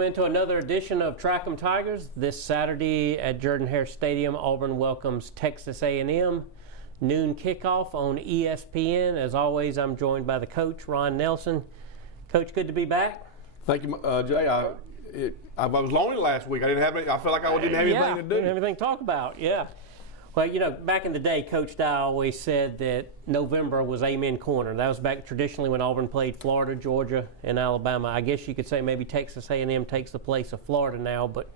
Welcome into another edition of Track 'em Tigers. This Saturday at Jordan-Hare Stadium, Auburn welcomes Texas A&M. Noon kickoff on ESPN. As always, I'm joined by the coach, Ron Nelson. Coach, good to be back. Thank you, Jay. I was lonely last week. I didn't have any. I felt like I didn't have anything to do. Didn't have anything to talk about. Yeah. Well, you know, back in the day, Coach Dye always said that November was Amen Corner. That was back traditionally when Auburn played Florida, Georgia, and Alabama. I guess you could say maybe Texas A&M takes the place of Florida now, but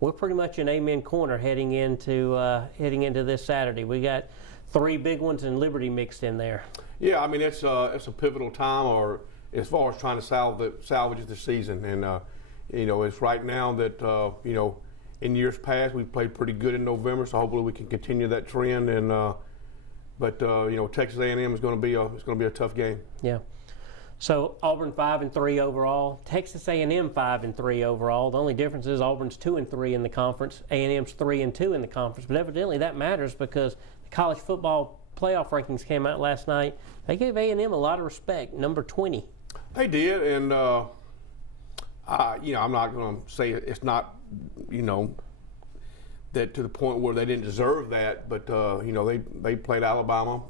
we're pretty much in Amen Corner heading into this Saturday. We got three big ones and Liberty mixed in there. Yeah, I mean it's a pivotal time, or as far as trying to salvage the season, and you know, it's right now that you know. In years past, we've played pretty good in November, so hopefully we can continue that trend. And but you know, Texas A&M is going to be a tough game. Yeah. So Auburn 5-3 overall, Texas A&M 5-3 overall. The only difference is Auburn's 2-3 in the conference, A&M's 3-2 in the conference. But evidently that matters because the college football playoff rankings came out last night. They gave A&M a lot of respect, number 20. They did, and you know, I'm not going to say it's not. You know, that to the point where they didn't deserve that, but you know, they played Alabama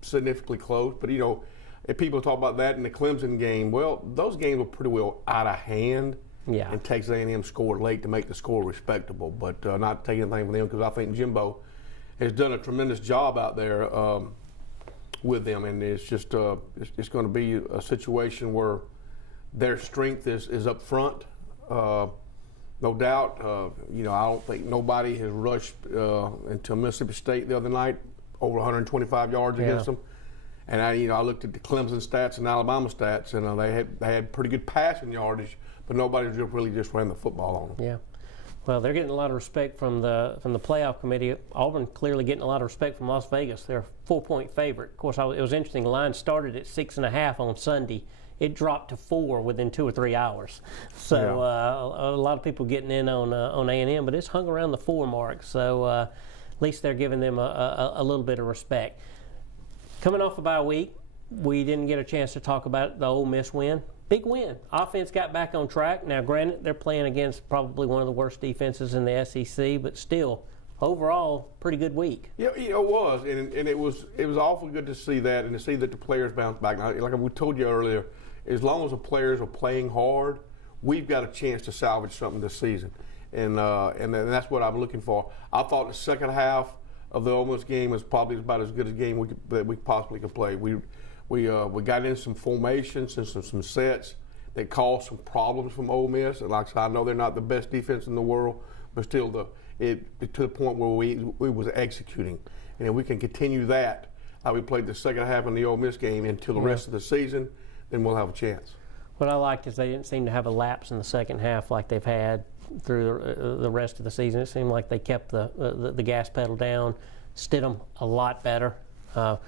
significantly close. But you know, if people talk about that in the Clemson game, well, those games were pretty well out of hand. Yeah. And Texas A&M scored late to make the score respectable, but not taking anything from them because I think Jimbo has done a tremendous job out there with them, and it's just it's going to be a situation where their strength is up front. No doubt, you know, I don't think nobody has rushed into Mississippi State the other night, over 125 yards against them. And I looked at the Clemson stats and Alabama stats, and they had pretty good passing yardage, but nobody really just ran the football on them. Yeah. Well, they're getting a lot of respect from the playoff committee. Auburn clearly getting a lot of respect from Las Vegas. They're a 4-point favorite. Of course, it was interesting. The line started at 6.5 on Sunday. It dropped to 4 within 2 or 3 hours. So a lot of people getting in on A&M, but it's hung around the 4 mark. So at least they're giving them a little bit of respect. Coming off a bye week, we didn't get a chance to talk about the Ole Miss win. Big win. Offense got back on track. Now, granted, they're playing against probably one of the worst defenses in the SEC, but still, overall, pretty good week. Yeah, you know, it was, and it was awfully good to see that and to see that the players bounced back. Now, like we told you earlier, as long as the players are playing hard, we've got a chance to salvage something this season, and that's what I'm looking for. I thought the second half of the Ole Miss game was probably about as good a game that we possibly could play. We got in some formations and some sets that caused some problems from Ole Miss. And like I said, I know they're not the best defense in the world, but still to the point where we was executing, and if we can continue that, how we played the second half in the Ole Miss game until the rest of the season, then we'll have a chance. What I liked is they didn't seem to have a lapse in the second half like they've had through the rest of the season. It seemed like they kept the gas pedal down. Stidham a lot better. Bobby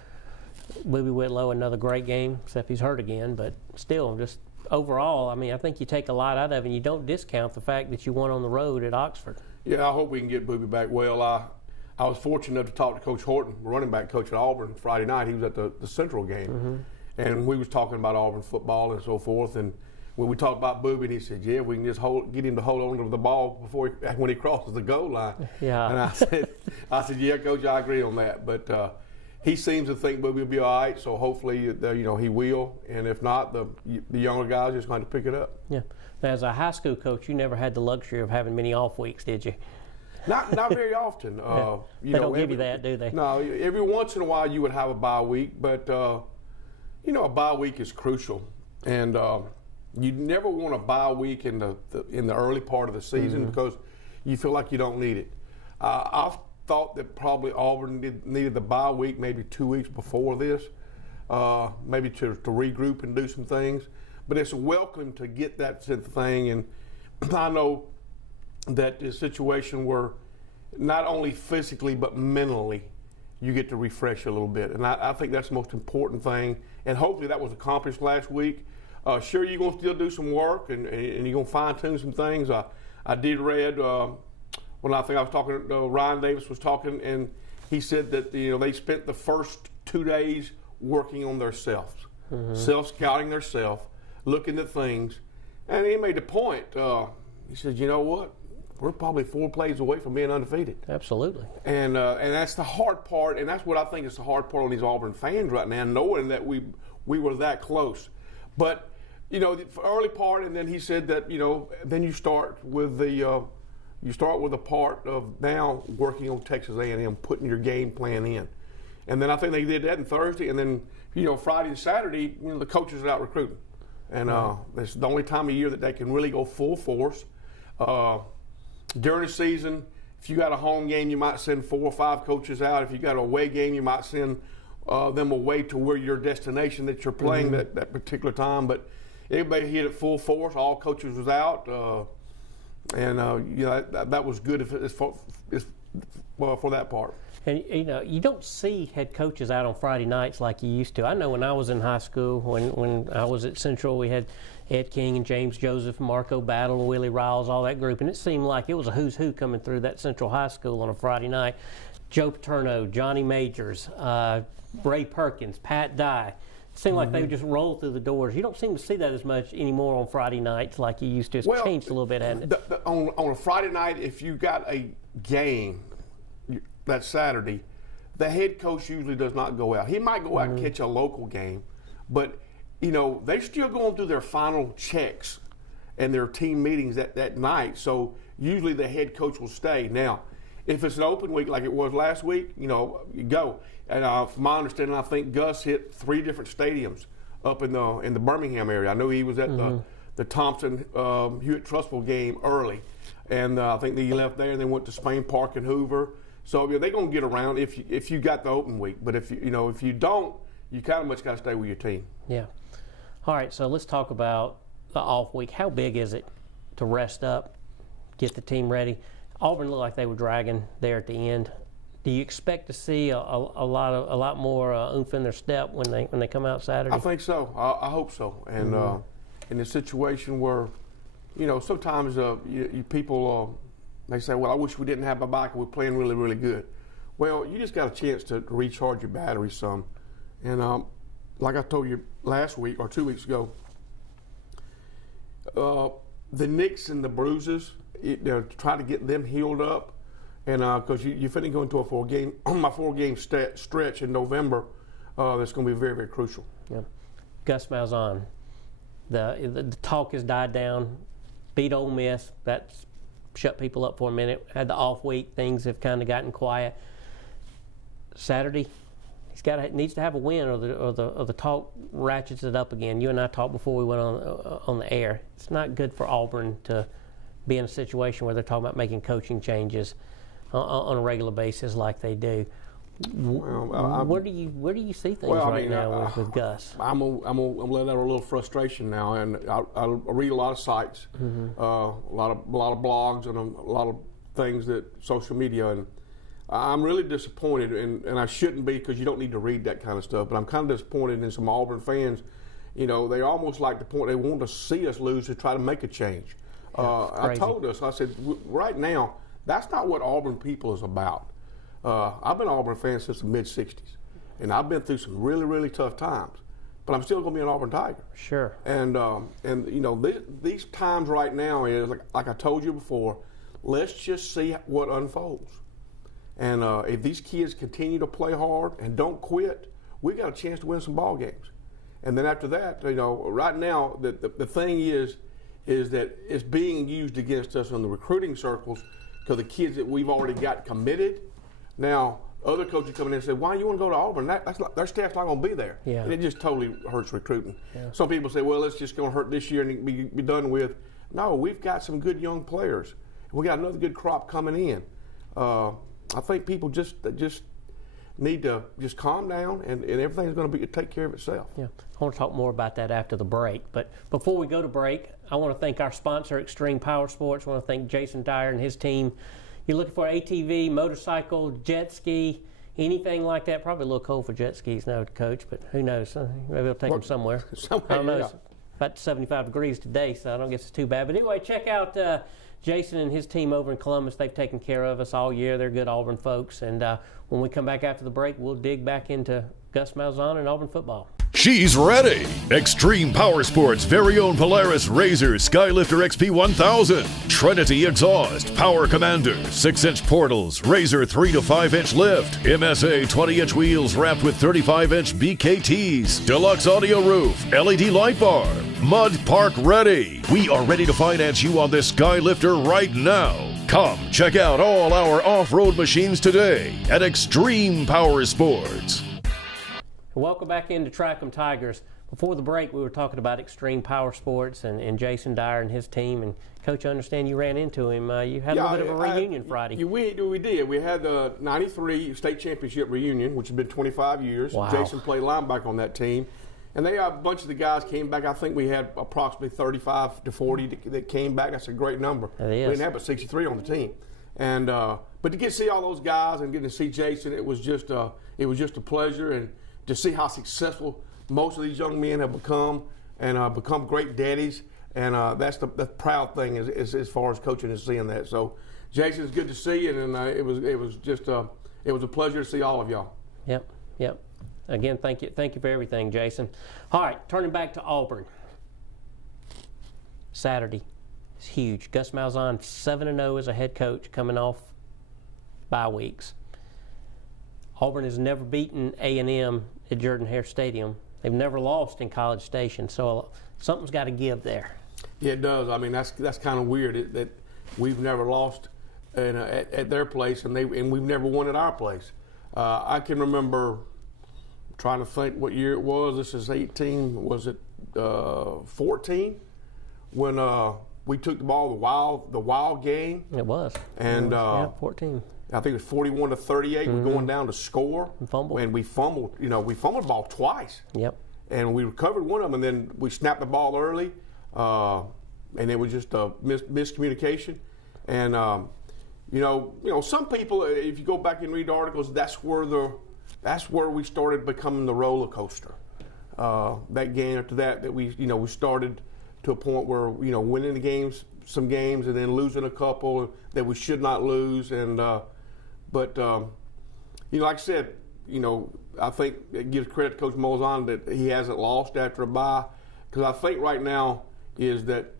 Whitlow, another great game, except he's hurt again. But still, just overall, I mean, I think you take a lot out of it, and you don't discount the fact that you won on the road at Oxford. Yeah, I hope we can get Bobby back well. I was fortunate enough to talk to Coach Horton, running back coach at Auburn, Friday night. He was at the Central game. Mm-hmm. And we was talking about Auburn football and so forth. And when we talked about Booby, he said, "Yeah, we can just get him to hold on to the ball when he crosses the goal line." Yeah. And I said, "Yeah, Coach, I agree on that." But he seems to think Booby will be all right. So hopefully, you know, he will. And if not, the younger guys are just going to pick it up. Yeah. Now, as a high school coach, you never had the luxury of having many off weeks, did you? Not very often. They don't give you that, do they? No. Every once in a while, you would have a bye week, but. You know, a bye week is crucial, and you never want a bye week in the early part of the season because you feel like you don't need it. I've thought that probably Auburn needed the bye week maybe 2 weeks before this, maybe to regroup and do some things. But it's welcome to get that thing, and I know that the situation where not only physically but mentally you get to refresh a little bit. And I think that's the most important thing. And hopefully that was accomplished last week. Sure, you're going to still do some work and you're going to fine-tune some things. I did read, when I think I was talking, Ryan Davis was talking, and he said that, you know, they spent the first 2 days working on themselves, self-scouting themselves, looking at things. And he made the point, he said, you know what? We're probably 4 plays away from being undefeated. Absolutely. And that's the hard part, and that's what I think is the hard part on these Auburn fans right now, knowing that we were that close. But, you know, the early part, and then he said that, you know, then you start with the part of now working on Texas A&M, putting your game plan in. And then I think they did that on Thursday, and then, you know, Friday and Saturday, you know, the coaches are out recruiting. And it's the only time of year that they can really go full force. During the season, if you got a home game, you might send 4 or 5 coaches out. If you got an away game, you might send them away to where your destination that you're playing that particular time. But everybody hit it full force. All coaches was out, and you know, that was good for that part. And, you know, you don't see head coaches out on Friday nights like you used to. I know when I was in high school, when I was at Central, we had Ed King and James Joseph, Marco Battle, Willie Riles, all that group, and it seemed like it was a who's who coming through that Central High School on a Friday night. Joe Paterno, Johnny Majors, Ray Perkins, Pat Dye. It seemed like they would just roll through the doors. You don't seem to see that as much anymore on Friday nights like you used to. It's changed a little bit, hasn't it? On a Friday night, if you got a game that Saturday, the head coach usually does not go out. He might go out and catch a local game, but you know, they're still going through their final checks and their team meetings that night. So usually the head coach will stay. Now, if it's an open week like it was last week, you know, you go. And from my understanding, I think Gus hit 3 different stadiums up in the Birmingham area. I know he was at the Thompson Hewitt Trustful game early, and I think he left there and then went to Spain Park and Hoover. So they're going to get around if you got the open week. But if you don't, you kind of much got to stay with your team. Yeah. All right, so let's talk about the off week. How big is it to rest up, get the team ready? Auburn looked like they were dragging there at the end. Do you expect to see a lot more oomph in their step when they come out Saturday? I think so. I hope so. And in a situation where, you know, sometimes people they say, well, I wish we didn't have a bye because we're playing really, really good. Well, you just got a chance to recharge your battery some. And like I told you last week or 2 weeks ago, the nicks and the bruises, try to get them healed up. And because you're finna go into a 4-game stretch in November, that's going to be very, very crucial. Yeah. Gus Malzahn, the talk has died down. Beat Ole Miss. That's shut people up for a minute. Had the off week. Things have kind of gotten quiet. Saturday, needs to have a win, or the talk ratchets it up again. You and I talked before we went on the air. It's not good for Auburn to be in a situation where they're talking about making coaching changes on a regular basis like they do. Well, where do you see things now with Gus? I'm gonna let out a little frustration now, and I read a lot of sites, a lot of blogs, and a lot of things that social media, and I'm really disappointed, and I shouldn't be because you don't need to read that kind of stuff. But I'm kind of disappointed in some Auburn fans. You know, they almost like the point they want to see us lose to try to make a change. I told us, I said, right now, that's not what Auburn people is about. I've been an Auburn fan since the mid-'60s, and I've been through some really, really tough times. But I'm still going to be an Auburn Tiger. Sure. And you know, these times right now is, like I told you before, let's just see what unfolds. And if these kids continue to play hard and don't quit, we got a chance to win some ball games. And then after that, you know, right now, the thing is that it's being used against us in the recruiting circles because the kids that we've already got committed. Now, other coaches come in and say, why you want to go to Auburn? Their staff's not going to be there. Yeah. And it just totally hurts recruiting. Yeah. Some people say, well, it's just going to hurt this year and be done with. No, we've got some good young players. We got another good crop coming in. I think people just need to just calm down, and everything's going to take care of itself. Yeah, I want to talk more about that after the break. But before we go to break, I want to thank our sponsor, Extreme Power Sports. I want to thank Jason Dyer and his team. You're looking for ATV, motorcycle, jet ski, anything like that. Probably a little cold for jet skis now, Coach, but who knows? Maybe we'll take them somewhere. I don't know. Yeah. It's about 75 degrees today, so I don't guess it's too bad. But anyway, check out Jason and his team over in Columbus. They've taken care of us all year. They're good Auburn folks. And when we come back after the break, we'll dig back into Gus Malzahn and Auburn football. She's ready. Extreme Power Sports' very own Polaris RZR Skylifter XP 1000, Trinity exhaust, Power Commander, 6-inch portals, RZR 3 to 5-inch lift, MSA 20-inch wheels wrapped with 35-inch BKTs, deluxe audio roof, LED light bar, Mud Park ready. We are ready to finance you on this Skylifter right now. Come check out all our off-road machines today at Extreme Power Sports. Welcome back into Track 'em Tigers. Before the break, we were talking about Extreme Power Sports and Jason Dyer and his team. And Coach, I understand you ran into him. You had a little bit of a reunion Friday. We did. We had the '93 state championship reunion, which has been 25 years. Wow. Jason played linebacker on that team. And a bunch of the guys came back. I think we had approximately 35 to 40 that came back. That's a great number. It is. We didn't have but 63 on the team. And but to get to see all those guys and getting to see Jason, it was just a pleasure. And to see how successful most of these young men have become and become great daddies. And that's the proud thing is as far as coaching is seeing that. So, Jason, it's good to see you, and it was just a pleasure to see all of y'all. Yep. Again, thank you for everything, Jason. All right, turning back to Auburn. Saturday is huge. Gus Malzahn 7-0 as a head coach, coming off bye weeks. Auburn has never beaten A&M at Jordan-Hare Stadium. They've never lost in College Station, so something's got to give there. Yeah, it does. I mean, that's kind of weird that we've never lost at their place, and we've never won at our place. I can remember trying to think what year it was. This is 18. Was it 14 when we took the ball the wild game? It was. And 14. I think it was 41 to 38. Mm-hmm. We're going down to score. And we fumbled. We fumbled the ball twice. Yep. And we recovered one of them, and then we snapped the ball early, and it was just a miscommunication. And some people, if you go back and read articles, that's where we started becoming the roller coaster. That game after that we started to a point where winning some games, and then losing a couple that we should not lose. And like I said, I think it gives credit to Coach Malzahn that he hasn't lost after a bye, because I think right now is that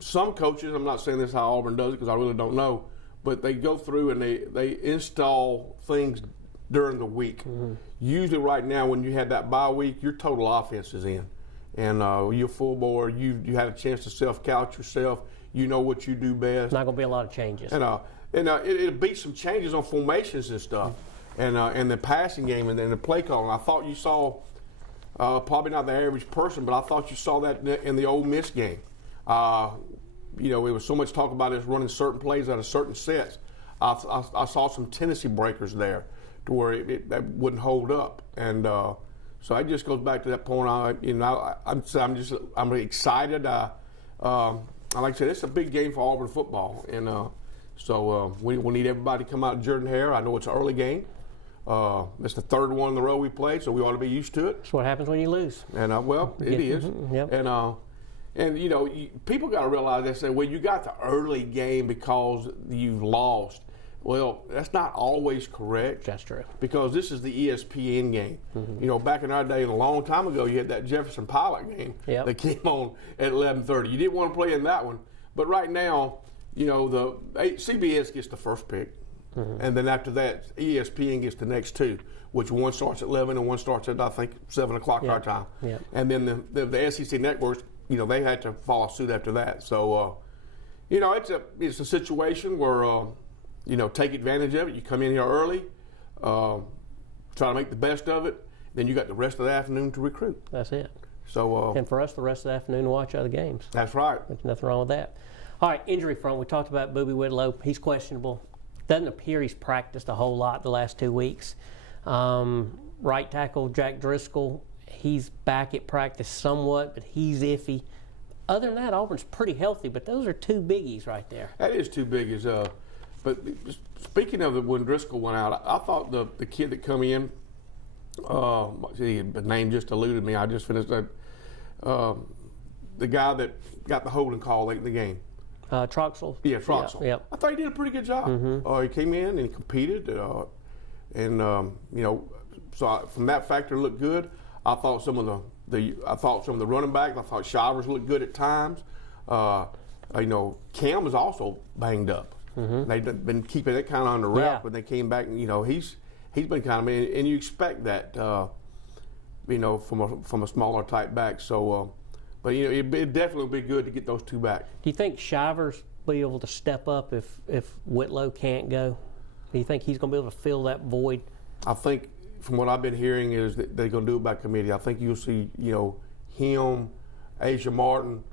some coaches, I'm not saying this is how Auburn does it because I really don't know, but they go through and they install things during the week. Mm-hmm. Usually right now when you had that bye week, your total offense is in. And you're full board. You had a chance to self-couch yourself. You know what you do best. Not going to be a lot of changes. And it'll be some changes on formations and stuff, and the passing game and the play calling. I thought you saw, probably not the average person, but I thought you saw that in the Ole Miss game. It was so much talk about us running certain plays out of certain sets. I saw some tendency breakers there to where that wouldn't hold up, and so it just goes back to that point. I'm excited. Like I said, it's a big game for Auburn football, and so we need everybody to come out to Jordan-Hare. I know it's an early game. It's the third one in the row we played, so we ought to be used to it. That's what happens when you lose. And it is. Yep. And people got to realize they say, well, you got the early game because you lost. Well, that's not always correct. That's true. Because this is the ESPN game. Mm-hmm. Back in our day, and a long time ago, you had that Jefferson Pilot game that came on at 11:30. You didn't want to play in that one. But right now, the CBS gets the first pick. Mm-hmm. And then after that, ESPN gets the next two, which one starts at 11 and one starts at, I think, 7 o'clock our time. Yep. And then the SEC networks, they had to follow suit after that. So, it's a situation where take advantage of it. You come in here early, try to make the best of it. Then you got the rest of the afternoon to recruit. That's it. So, and for us, the rest of the afternoon to watch other games. That's right. There's nothing wrong with that. All right, injury front. We talked about Boobie Whitlow. He's questionable. Doesn't appear he's practiced a whole lot the last 2 weeks. Right tackle Jack Driscoll, he's back at practice somewhat, but he's iffy. Other than that, Auburn's pretty healthy, but those are two biggies right there. That is two biggies. But speaking of when Driscoll went out, I thought the kid that come in, the name just eluded me. I just finished that. The guy that got the holding call late in the game. Troxel. Yeah, Troxel. Yeah, yep. I thought he did a pretty good job. Mm-hmm. He came in and he competed, so from that factor, it looked good. I thought some of the running backs. I thought Shivers looked good at times. Cam is also banged up. They've been keeping it kind of on the wrap, Yeah. but they came back and he's been kind of, and you expect that from a smaller type back. So, but it definitely would be good to get those two back. Do you think Shivers will be able to step up if Whitlow can't go? Do you think he's going to be able to fill that void? I think from what I've been hearing is that they're going to do it by committee. I think you'll see him, Asia Martin.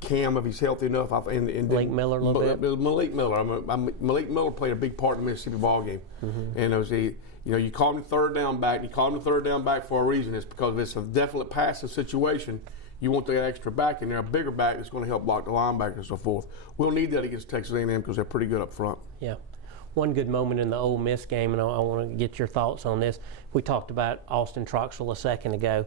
Cam, if he's healthy enough, and Malik Miller a little bit. Malik Miller. Malik Miller played a big part in the Mississippi ball game, and it was you call him the third down back. You call him the third down back for a reason. It's because it's a definite passing situation. You want that extra back in there, a bigger back that's going to help block the linebacker and so forth. We'll need that against Texas A&M because they're pretty good up front. Yeah. One good moment in the Ole Miss game, and I want to get your thoughts on this. We talked about Austin Troxell a second ago.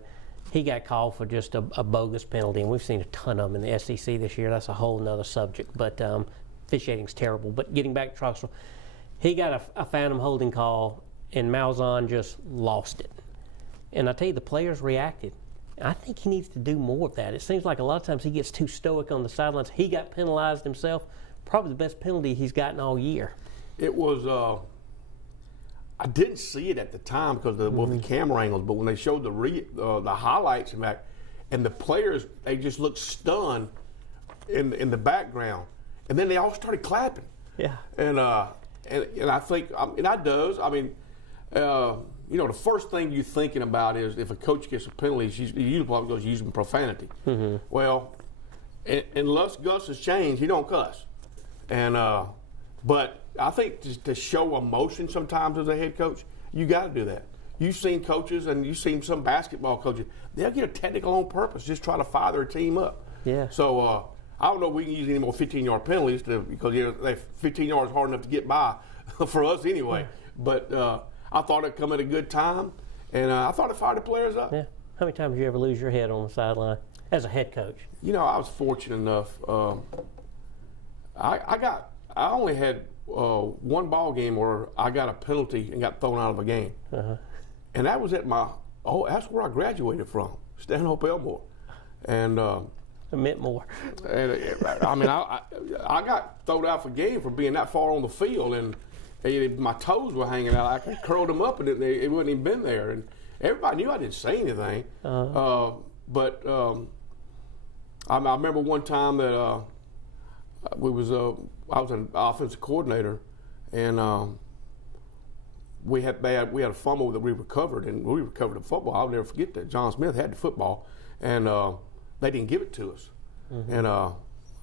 He got called for just a bogus penalty, and we've seen a ton of them in the SEC this year. That's a whole nother subject, but officiating's terrible. But getting back to Troxell, he got a phantom holding call, and Malzahn just lost it. And I tell you, the players reacted. I think he needs to do more of that. It seems like a lot of times he gets too stoic on the sidelines. He got penalized himself, probably the best penalty he's gotten all year. It was. I didn't see it at the time because of the camera angles, but when they showed the highlights and the players, they just looked stunned in the background, and then they all started clapping. Yeah. And I think that does. I mean, the first thing you're thinking about is if a coach gets a penalty, he usually probably goes using profanity. Well, unless Gus has changed, he don't cuss, but I think to show emotion sometimes as a head coach, you got to do that. You've seen coaches and you've seen some basketball coaches, they'll get a technical on purpose, just try to fire their team up. Yeah. So I don't know if we can use any more 15-yard penalties because 15 yards is hard enough to get by for us anyway. But I thought it come at a good time, and I thought it fired the players up. Yeah. How many times did you ever lose your head on the sideline as a head coach? I was fortunate enough. I only had one ball game where I got a penalty and got thrown out of a game, and that was at that's where I graduated from, Stanhope Elmore, and It meant more. And I got thrown out for game for being that far on the field, and my toes were hanging out. I curled them up, and it wouldn't even been there, and everybody knew I didn't say anything. But I remember one time that I was an offensive coordinator, and we had a fumble that we recovered, and we recovered the football. I'll never forget that. John Smith had the football, and they didn't give it to us. And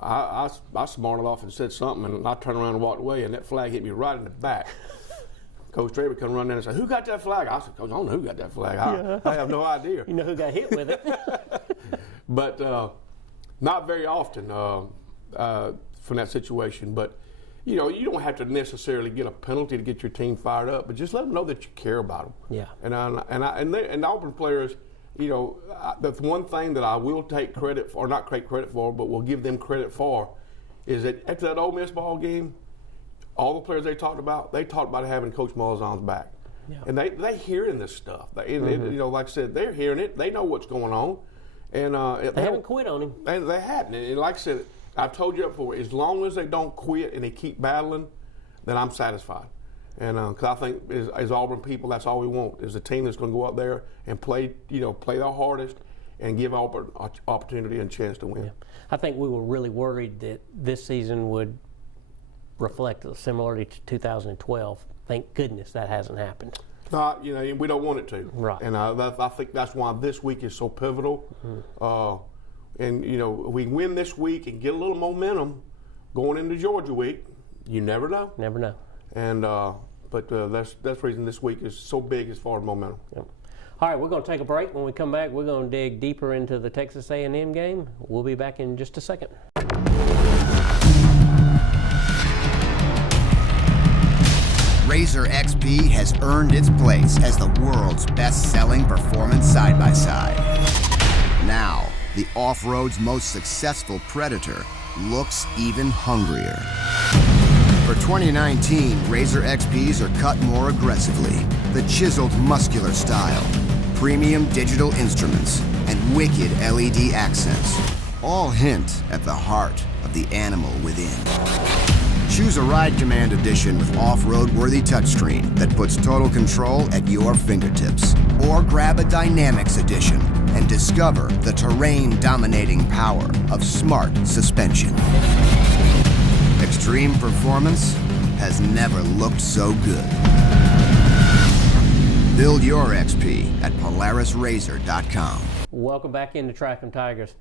I smarted off and said something, and I turned around and walked away, and that flag hit me right in the back. Coach Traver come running in and said, "Who got that flag?" I said, "Coach, I don't know who got that flag. I have no idea." You know who got hit with it. But not very often from that situation. But you don't have to necessarily get a penalty to get your team fired up, but just let them know that you care about them. Yeah. And Auburn players, that's one thing that I will take credit for, or not take credit for, but will give them credit for, is that after that Ole Miss ball game, all the players they talked about having Coach Malzahn's back. Yeah. And they hearing this stuff. Like I said, they're hearing it. They know what's going on. And They haven't quit on him. And they hadn't. And like I said, I've told you before, as long as they don't quit and they keep battling, then I'm satisfied. And because I think as Auburn people, that's all we want, is a team that's going to go out there and play their hardest and give Auburn an opportunity and a chance to win. Yeah. I think we were really worried that this season would reflect a similarity to 2012. Thank goodness that hasn't happened. We don't want it to. Right. And I think that's why this week is so pivotal. And we win this week and get a little momentum going into Georgia week. You never know. Never know. And but that's the reason this week is so big as far as momentum. Yep. All right, we're going to take a break. When we come back, we're going to dig deeper into the Texas A&M game. We'll be back in just a second. Razor XP has earned its place as the world's best-selling performance side-by-side. Now, the off-road's most successful Predator looks even hungrier. For 2019, Razor XPs are cut more aggressively. The chiseled muscular style, premium digital instruments, and wicked LED accents all hint at the heart of the animal within. Choose a Ride Command Edition with off-road worthy touchscreen that puts total control at your fingertips. Or grab a Dynamics Edition and discover the terrain-dominating power of smart suspension. Extreme performance has never looked so good. Build your XP at PolarisRazor.com. Welcome back into Track 'em Tigers.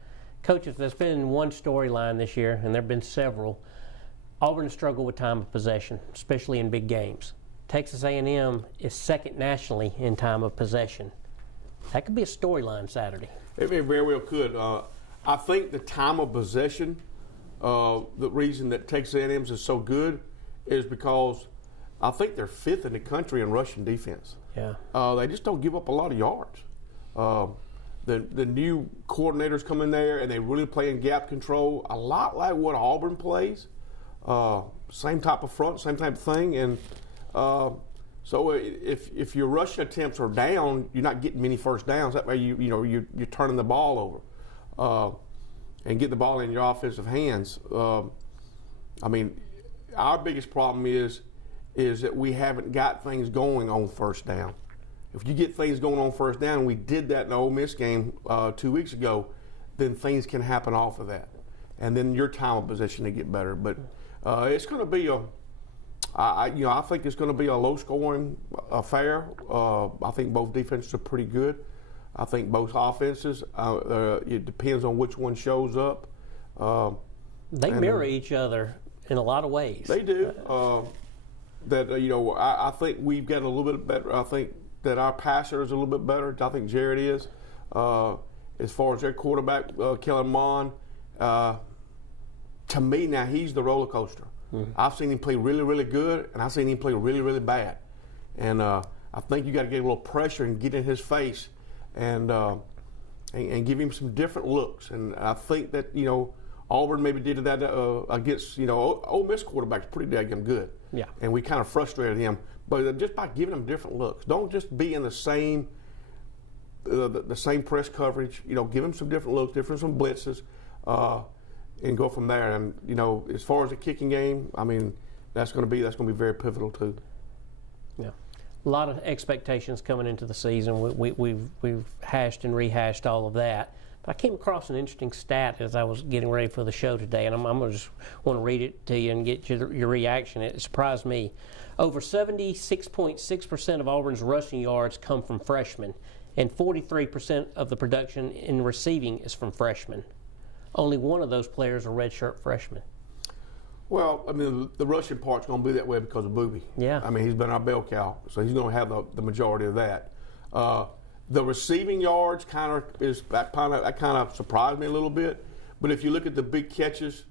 Coaches, there's been one storyline this year, and there have been several. Auburn struggled with time of possession, especially in big games. Texas A&M is second nationally in time of possession. That could be a storyline Saturday. It very well could. I think the time of possession, the reason that Texas A&M is so good is because I think they're fifth in the country in rushing defense. Yeah. They just don't give up a lot of yards. The new coordinators come in there and they really play in gap control, a lot like what Auburn plays. Same type of front, same type of thing, and so if your rushing attempts are down, you're not getting many first downs. That way, you're turning the ball over and get the ball in your offensive hands. I mean, our biggest problem is that we haven't got things going on first down. If you get things going on first down, we did that in the Ole Miss game 2 weeks ago, then things can happen off of that, and then your time of possession to get better. But it's going to be I think it's going to be a low-scoring affair. I think both defenses are pretty good. I think both offenses. It depends on which one shows up. They mirror each other in a lot of ways. They do. I think we've got a little bit better. I think that our passer is a little bit better. I think Jared is. As far as their quarterback, Kellen Mond. To me now, he's the roller coaster. Mm-hmm. I've seen him play really, really good, and I've seen him play really, really bad. And I think you got to get a little pressure and get in his face, and give him some different looks. And I think that Auburn maybe did that against Ole Miss quarterback's pretty daggum good. Yeah. And we kind of frustrated him, but just by giving him different looks. Don't just be in the same press coverage. Give him some different looks, some blitzes. And go from there. And as far as the kicking game, I mean, that's going to be very pivotal too. Yeah, a lot of expectations coming into the season. We've hashed and rehashed all of that. But I came across an interesting stat as I was getting ready for the show today, and I'm going to just want to read it to you and get your reaction. It surprised me. Over 76.6% of Auburn's rushing yards come from freshmen, and 43% of the production in receiving is from freshmen. Only one of those players are redshirt freshmen. Well, I mean, the rushing part's going to be that way because of Boobie. Yeah. I mean, he's been our bell cow, so he's going to have the majority of that. The receiving yards kind of surprised me a little bit. But if you look at the big catches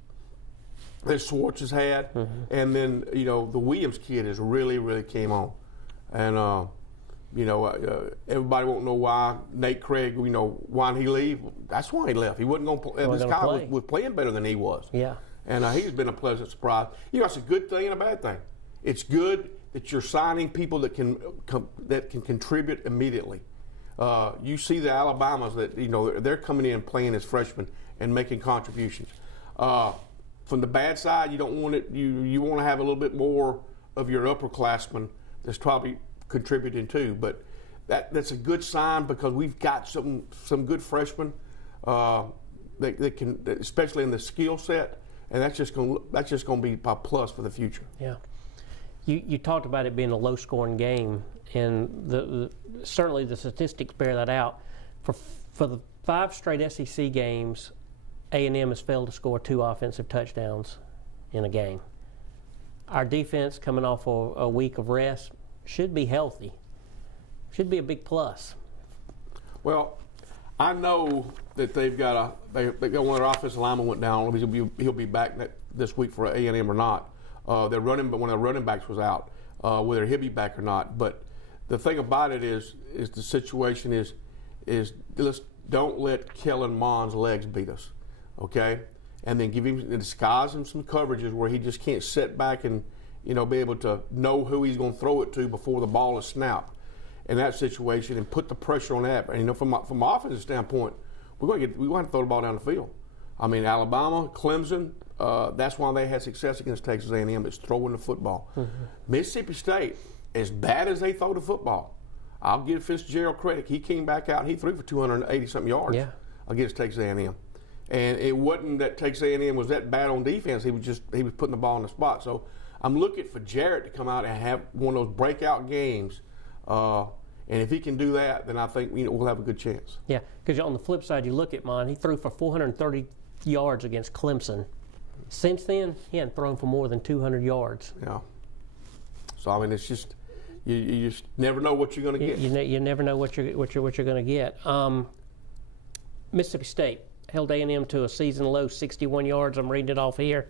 that Schwartz has had, mm-hmm. and then the Williams kid has really, really came on, and everybody won't know why Nate Craig, why did he leave? That's why he left. He wasn't going to play. This guy was playing better than he was. Yeah. And he's been a pleasant surprise. It's a good thing and a bad thing. It's good that you're signing people that can contribute immediately. You see the Alabamas that, they're coming in playing as freshmen and making contributions. From the bad side, you don't want it. You want to have a little bit more of your upperclassmen that's probably contributing too, but that's a good sign because we've got some good freshmen that can, especially in the skill set, and that's just going to be a plus for the future. Yeah, you talked about it being a low-scoring game, and certainly the statistics bear that out. For the 5 straight SEC games, A&M has failed to score 2 offensive touchdowns in a game. Our defense, coming off a week of rest, should be healthy. Should be a big plus. Well, I know that they got one of their offensive linemen went down. He'll be back this week for A&M or not. One of their running backs was out. Whether he'll be back or not. But the thing about it is the situation is let's don't let Kellen Mond's legs beat us, okay? And then disguise him some coverages where he just can't sit back and be able to know who he's going to throw it to before the ball is snapped. in that situation and put the pressure on that. And, from an offensive standpoint, we're going to throw the ball down the field. I mean, Alabama, Clemson, that's why they had success against Texas A&M. It's throwing the football. Mississippi State, as bad as they throw the football, I'll give Fitzgerald credit. He came back out and he threw for 280-something yards against Texas A&M. And it wasn't that Texas A&M was that bad on defense. He was putting the ball in the spot. So I'm looking for Jarrett to come out and have one of those breakout games. And if he can do that, then I think we'll have a good chance. Yeah, because on the flip side, you look at mine. He threw for 430 yards against Clemson. Since then, he hadn't thrown for more than 200 yards. Yeah. So I mean, it's just you just never know what you're going to get. You never know what you're going to get. Mississippi State held A&M to a season low 61 yards. I'm reading it off here.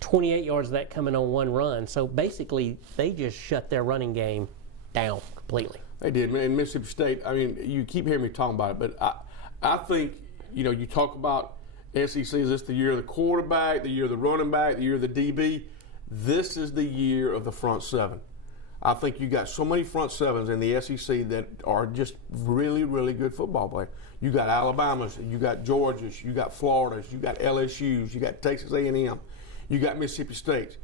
28 yards of that coming on one run. So basically, they just shut their running game down completely. They did, man. Mississippi State, I mean, you keep hearing me talking about it, but I think, you talk about SEC, is this the year of the quarterback, the year of the running back, the year of the DB? This is the year of the front seven. I think you got so many front sevens in the SEC that are just really, really good football players. You got Alabama's, you got Georgia's, you got Florida's, you got LSU's, you got Texas A&M, you got Mississippi State's.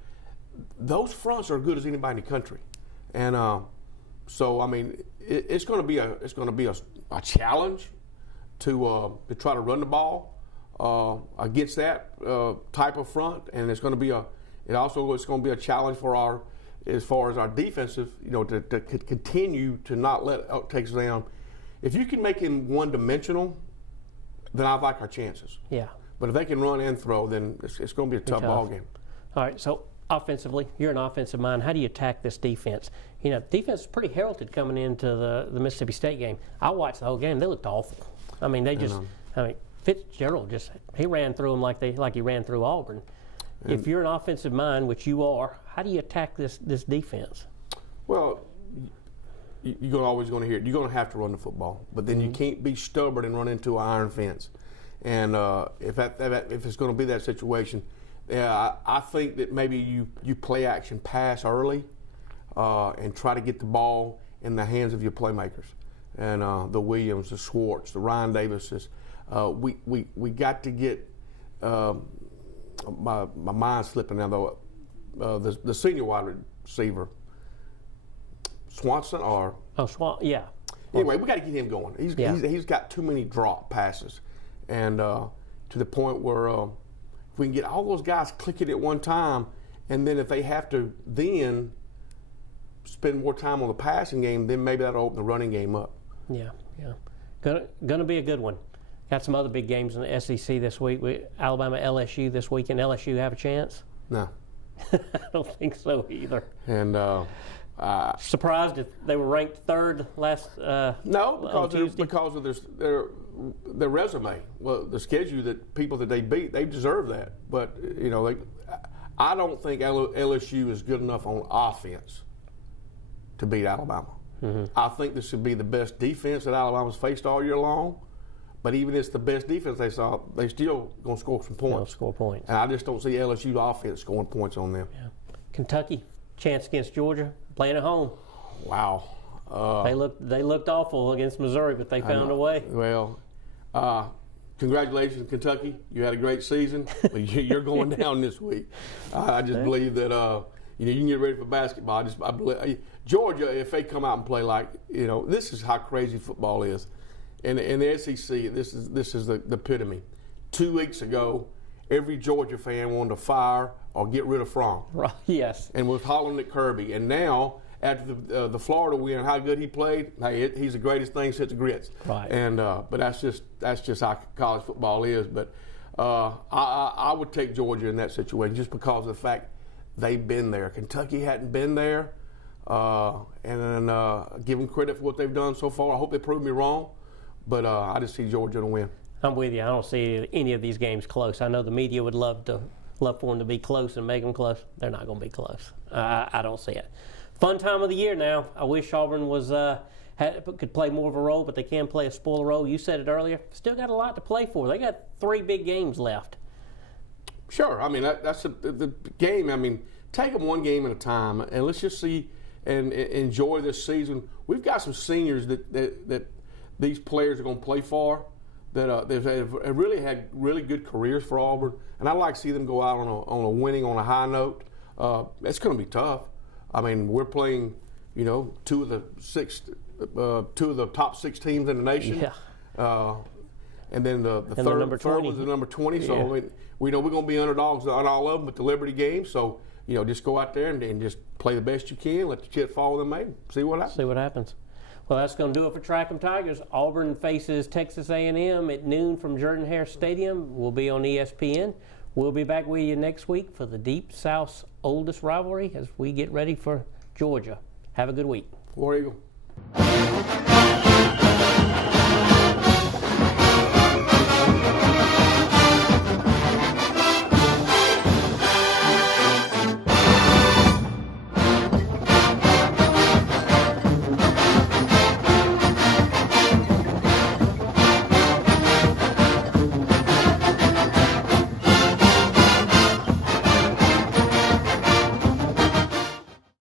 Those fronts are as good as anybody in the country, and so I mean, it's going to be a challenge to try to run the ball against that type of front, and it's going to be a challenge for as far as our defensive, to continue to not let Texas A&M. If you can make him one-dimensional, then I like our chances. Yeah. But if they can run and throw, then it's going to be a tough ball game. All right, so offensively, you're an offensive mind. How do you attack this defense? Defense is pretty heralded coming into the Mississippi State game. I watched the whole game. They looked awful. I mean, Fitzgerald he ran through them like he ran through Auburn. If you're an offensive mind, which you are, how do you attack this defense? Well, you're always going to hear it. You're going to have to run the football, but then you can't be stubborn and run into an iron fence. And if it's going to be that situation, I think that maybe you play action pass early and try to get the ball in the hands of your playmakers. And the Williams, the Schwartz, the Ryan Davises. We got to get my mind slipping now though. The senior wide receiver, Swanson or yeah. Anyway, we got to get him going. He's got too many drop passes, and to the point where if we can get all those guys clicking at one time, and then if they have to then spend more time on the passing game, then maybe that'll open the running game up. Yeah. Gonna be a good one. Got some other big games in the SEC this week. Alabama, LSU this weekend. LSU have a chance? No. I don't think so either. And surprised if they were ranked third last. No, because of their resume. Well, the schedule that people that they beat, they deserve that. But I don't think LSU is good enough on offense to beat Alabama. Mm-hmm. I think this should be the best defense that Alabama's faced all year long. But even if it's the best defense they saw, they still going to score some points. They'll score points. And I just don't see LSU offense scoring points on them. Yeah. Kentucky, chance against Georgia, playing at home. Wow. They looked awful against Missouri, but they found a way. Well, congratulations, Kentucky. You had a great season. But you're going down this week. I just believe that you can get ready for basketball. I believe Georgia, if they come out and play like this is how crazy football is. In the SEC, this is the epitome. 2 weeks ago, every Georgia fan wanted to fire or get rid of Fromm. Right. Yes. And was hollering at Kirby. And now, after the Florida win, how good he played, hey, he's the greatest thing since the grits. Right. And but that's just how college football is. But I would take Georgia in that situation just because of the fact they've been there. Kentucky hadn't been there. And give them credit for what they've done so far. I hope they prove me wrong. But I just see Georgia to win. I'm with you. I don't see any of these games close. I know the media would love for them to be close and make them close. They're not going to be close. I don't see it. Fun time of the year now. I wish Auburn could play more of a role, but they can play a spoiler role. You said it earlier. Still got a lot to play for. They got 3 big games left. Sure. I mean, that's the game. I mean, take them one game at a time, and let's just see and enjoy this season. We've got some seniors that these players are going to play for that have really had really good careers for Auburn, and I'd like to see them go out on a winning on a high note. It's going to be tough. I mean, we're playing, two of the top 6 teams in the nation. Yeah. And then the And third number 20. was the number 20. So Yeah. I mean, we know we're going to be underdogs on all of them at the Liberty game. So just go out there and just play the best you can. Let the chip fall in the main. See what happens. See what happens. Well, that's going to do it for Track 'em Tigers. Auburn faces Texas A&M at noon from Jordan-Hare Stadium. We'll be on ESPN. We'll be back with you next week for the Deep South's oldest rivalry as we get ready for Georgia. Have a good week. War Eagle.